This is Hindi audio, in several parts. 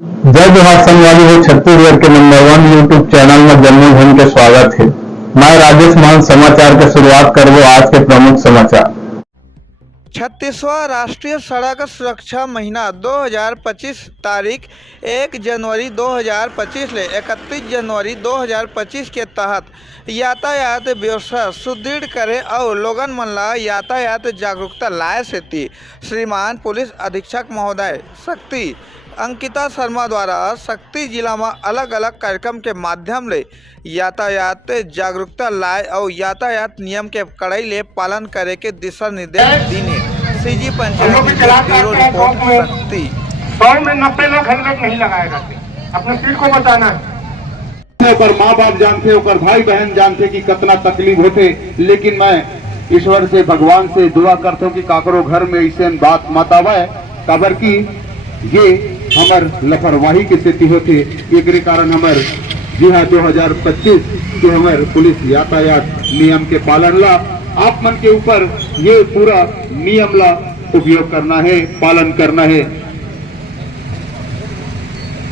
जय जोहार संगवारी हो। छत्तीसगढ़ के नंबर 1 यूट्यूब चैनल में जम्मू भूमि के स्वागत है। मैं राजेश मान समाचार के शुरुआत करबो आज के प्रमुख समाचार। 36वां राष्ट्रीय सड़क सुरक्षा महीना 2025 तारीख 1 जनवरी 2025 ले 31 जनवरी 2025 के तहत यातायात व्यवस्था सुदृढ़ करे और लोगन मन ला यातायात जागरूकता लाए सेती श्रीमान पुलिस अधीक्षक महोदय शक्ति अंकिता शर्मा द्वारा शक्ति जिला में अलग अलग कार्यक्रम के माध्यम ले यातायात जागरूकता लाए और यातायात नियम के कड़ाई ले पालन करे के दिशा निर्देश दिए। सीजी पंचायत ब्यूरो रिपोर्ट शक्ति। 100 में 90 लोग हेलमेट नहीं लगाए करते, अपने सीट को बचाना है। ओकर माँ बाप जानते, ओकर भाई बहन जानते कि कितना तकलीफ होते, लेकिन मैं ईश्वर से भगवान से दुआ करता हूँ कि काकरो घर में ऐसे बात मत आवे, काबर की ये हमार लापरवाही की स्थिति होती। एक कारण हमार जी हाँ 2025 के हमार पुलिस यातायात नियम के पालन ला आप मन के ऊपर ये पूरा नियम ला उपयोग करना है, पालन करना है।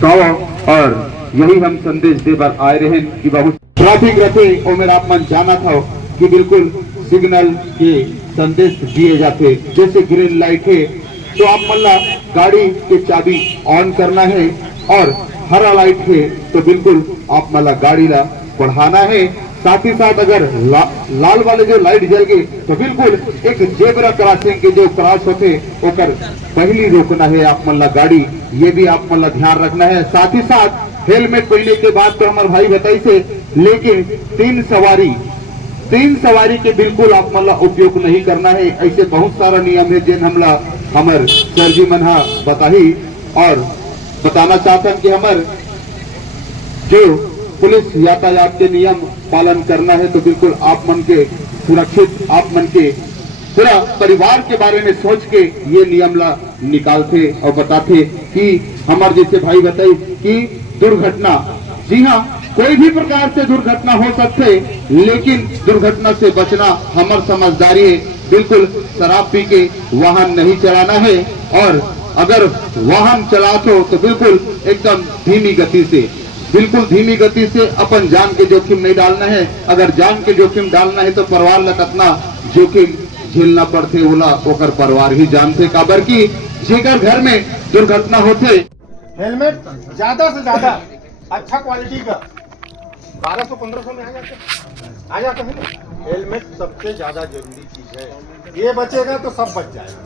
तो और यही हम संदेश दे बार आए रहे कि बहुत ट्रैफिक रहते और मेरा आप मन जाना था कि बिल्कुल सिग्नल के संदेश दिए जाते, जैसे ग्रीन लाइट है तो आप मल्ला गाड़ी के चाबी ऑन करना है, और हरा लाइट है तो बिल्कुल आप मल्ला गाड़ी ला बढ़ाना है। साथ ही साथ अगर लाल वाले जो लाइट जल गए तो बिल्कुल एक जेब्रा क्रॉसिंग के जो क्रॉस होते ओकर पहली रोकना है आप मल्ला गाड़ी, ये भी आप मल्ला ध्यान रखना है। साथ ही साथ हेलमेट पहनने के बाद तो हमारे भाई बताई से, लेकिन तीन सवारी के बिल्कुल आप मल्ला उपयोग नहीं करना है। ऐसे बहुत सारा नियम है जिन हमला हमार सर जी मनहा बताही और बताना चाहते हैं कि हमार जो पुलिस यातायात के नियम पालन करना है तो बिल्कुल आप मन के सुरक्षित, आप मन के पूरा परिवार के बारे में सोच के ये नियम ला निकालते और बताते कि हमारे जैसे भाई बताई कि दुर्घटना, जी हाँ कोई भी प्रकार से दुर्घटना हो सकते, लेकिन दुर्घटना से बचना हमारी समझदारी है। बिल्कुल शराब पी के वाहन नहीं चलाना है, और अगर वाहन चलाते हो तो बिल्कुल एकदम धीमी गति से अपन जान के जोखिम नहीं डालना है। अगर जान के जोखिम डालना है तो परिवार ला कितना जोखिम झेलना पड़ते ओला ओकर परिवार ही जानते, काबर की जेकर घर में दुर्घटना होते। हेलमेट ज्यादा से ज्यादा अच्छा क्वालिटी का 1200-1500 में आ जाता है ना। हेलमेट सबसे ज्यादा जरूरी चीज है, ये बचेगा तो सब बच जाएगा।